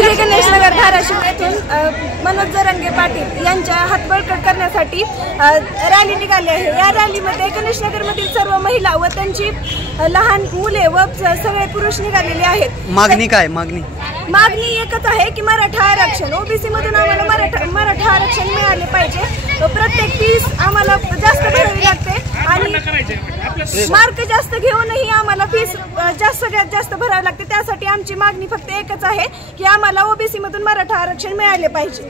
श्री गणेशनगर धाराशिव येथून मनोज जरांगे पाटील यांच्या हात बळकट करण्यासाठी रॅली निघाली आहे। या रॅलीमध्ये गणेशनगरमधील सर्व महिला व त्यांची लहान मुले व सगळे पुरुष निघालेले आहेत। मागणी काय? मागणी एकच आहे की मराठा आरक्षण, ओबीसी मधून आम्हाला मराठा आरक्षण मिळाले पाहिजे। प्रत्येक फीस आम्हाला जास्त भरावी लागते आणि मार्क जास्त घेऊनही आम्हाला फीस सगळ्यात जास्त भरावी लागते। त्यासाठी आमची मागणी फक्त एकच आहे की आम्हाला ओबीसी मधून मराठा आरक्षण मिळाले पाहिजे।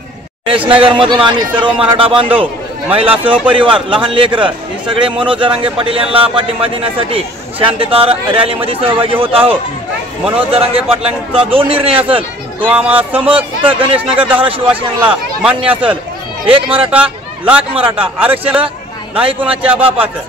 गणेशनगर मधून आम्ही सर्व मराठा बांधव, महिला सहपरिवार, लहान लेकरं हे सगळे मनोज जरांगे पाटील यांना पाठिंबा देण्यासाठी शांतता रॅलीमध्ये सहभागी होत आहोत। मनोज जरांगे पाटलांचा जो निर्णय असेल तो आम्हाला समस्त गणेशनगर धाराशिववासियांना मान्य असेल। एक मराठा लाख मराठा, आरक्षण नाही कुणाच्या बापाचं।